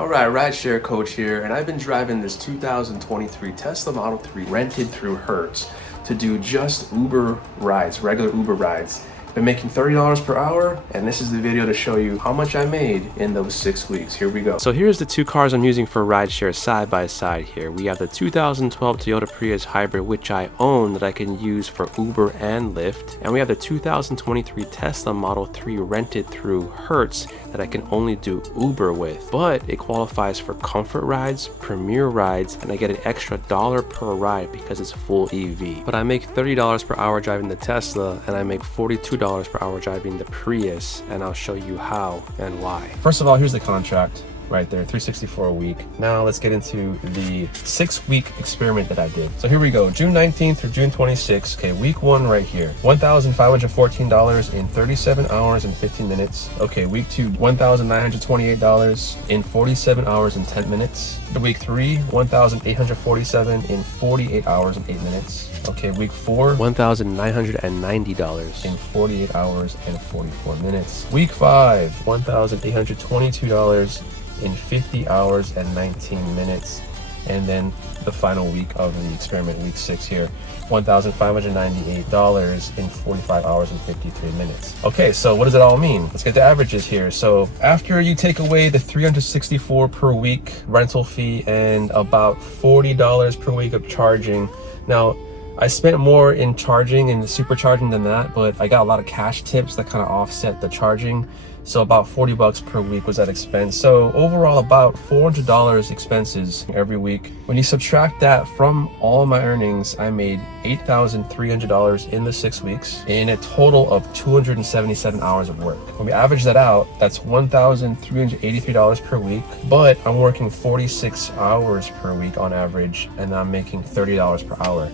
Alright, rideshare coach here, and I've been driving this 2023 Tesla Model 3 rented through Hertz to do just Uber rides, regular Uber rides. Been making $30 per hour, and this is the video to show you how much I made in those 6 weeks. Here we go. So here's the two cars I'm using for rideshare side by side here. We have the 2012 Toyota Prius Hybrid, which I own, that I can use for Uber and Lyft. And we have the 2023 Tesla Model 3 rented through Hertz that I can only do Uber with. But it qualifies for comfort rides, premier rides, and I get an extra $1 per ride because it's full EV. But I make $30 per hour driving the Tesla, and I make $42 per hour driving the Prius, and I'll show you how and why. First of all, here's the contract right there, $364 a week. Now let's get into the 6-week experiment that I did. So here we go, June 19th through June 26th. Okay, week 1 right here, $1,514 in 37 hours and 15 minutes. Okay, week 2, $1,928 in 47 hours and 10 minutes. Week 3, $1,847 in 48 hours and 8 minutes. Okay, week 4, $1,990 in 48 hours and 44 minutes. Week 5, $1,822 in 50 hours and 19 minutes. And then the final week of the experiment, week 6 here, $1,598 in 45 hours and 53 minutes. Okay, so what does it all mean? Let's get the averages here. So after you take away the $364 per week rental fee and about $40 per week of charging. Now, I spent more in charging and supercharging than that, but I got a lot of cash tips that kind of offset the charging. So about 40 bucks per week was that expense. So overall about $400 expenses every week. When you subtract that from all my earnings, I made $8,300 in the 6 weeks in a total of 277 hours of work. When we average that out, that's $1,383 per week, but I'm working 46 hours per week on average, and I'm making $30 per hour.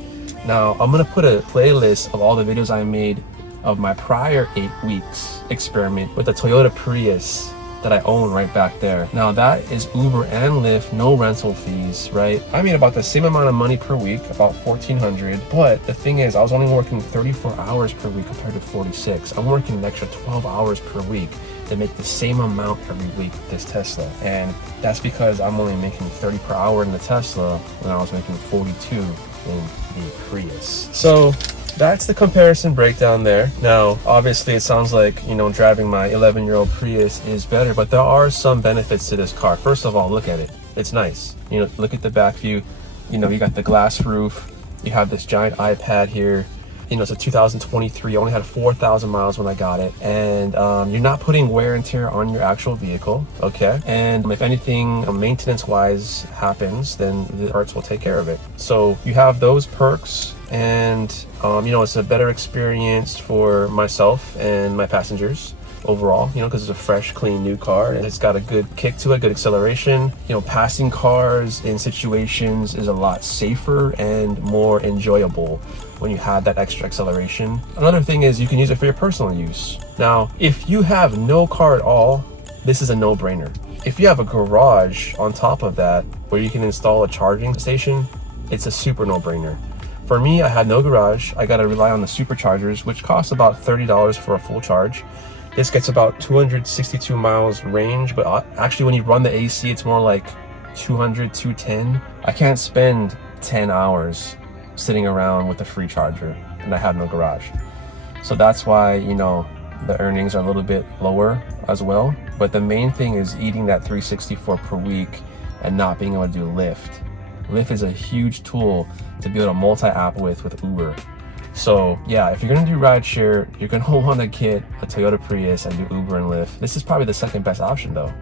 Now, I'm gonna put a playlist of all the videos I made of my prior 8 weeks experiment with the Toyota Prius that I own right back there. Now that is Uber and Lyft, no rental fees, right? I made about the same amount of money per week, about $1,400, but the thing is, I was only working 34 hours per week compared to 46. I'm working an extra 12 hours per week to make the same amount every week with this Tesla. And that's because I'm only making 30 per hour in the Tesla when I was making 42 in the Prius. So that's the comparison breakdown there. Now, obviously it sounds like, driving my 11-year-old Prius is better, but there are some benefits to this car. First of all, look at it. It's nice. Look at the back view. You got the glass roof. You have this giant iPad here. It's a 2023, only had 4,000 miles when I got it. And you're not putting wear and tear on your actual vehicle, okay? And if anything maintenance-wise happens, then the Hertz will take care of it. So you have those perks, and it's a better experience for myself and my passengers overall, because it's a fresh, clean, new car, and it's got a good kick to it, good acceleration. Passing cars in situations is a lot safer and more enjoyable when you have that extra acceleration. Another thing is you can use it for your personal use. Now, if you have no car at all, this is a no-brainer. If you have a garage on top of that where you can install a charging station, it's a super no-brainer. For me, I had no garage. I got to rely on the superchargers, which cost about $30 for a full charge. This gets about 262 miles range, but actually when you run the AC, it's more like 200, 210. I can't spend 10 hours sitting around with a free charger, and I have no garage. So that's why, the earnings are a little bit lower as well. But the main thing is eating that 364 per week and not being able to do Lyft. Lyft is a huge tool to be able to multi-app with Uber. So yeah, if you're gonna do rideshare, you're gonna want to get a Toyota Prius and do Uber and Lyft. This is probably the second best option though,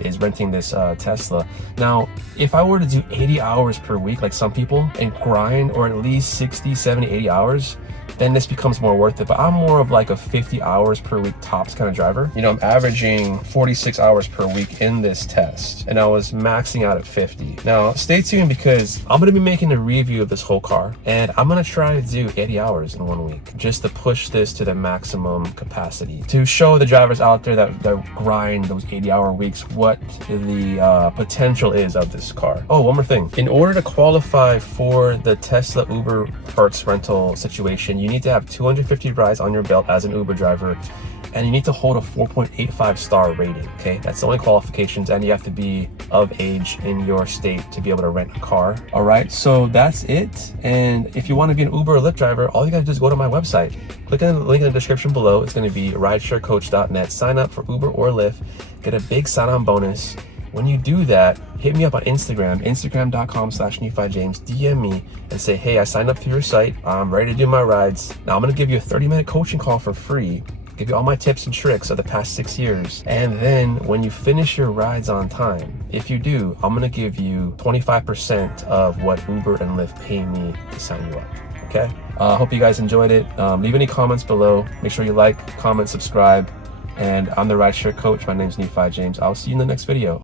is renting this Tesla. Now, if I were to do 80 hours per week like some people and grind, or at least 60, 70, 80 hours, then this becomes more worth it. But I'm more of like a 50 hours per week tops kind of driver. I'm averaging 46 hours per week in this test, and I was maxing out at 50. Now, stay tuned because I'm gonna be making a review of this whole car, and I'm gonna try to do 80 hours in 1 week just to push this to the maximum capacity, to show the drivers out there that grind those 80-hour weeks what the potential is of this car. Oh, one more thing. In order to qualify for the Tesla Uber Hertz rental situation, you need to have 250 rides on your belt as an Uber driver, and you need to hold a 4.85 star rating, okay? That's the only qualifications, and you have to be of age in your state to be able to rent a car. All right, so that's it. And if you want to be an Uber or Lyft driver, all you gotta do is go to my website. Click on the link in the description below. It's gonna be ridesharecoach.net. Sign up for Uber or Lyft, get a big sign-on bonus. When you do that, hit me up on Instagram, instagram.com/NephiJames, DM me and say, hey, I signed up through your site. I'm ready to do my rides. Now I'm gonna give you a 30-minute coaching call for free, give you all my tips and tricks of the past 6 years. And then when you finish your rides on time, if you do, I'm gonna give you 25% of what Uber and Lyft pay me to sign you up, okay? Hope you guys enjoyed it. Leave any comments below. Make sure you like, comment, subscribe. And I'm the Rideshare Coach. My name's Nephi James. I'll see you in the next video.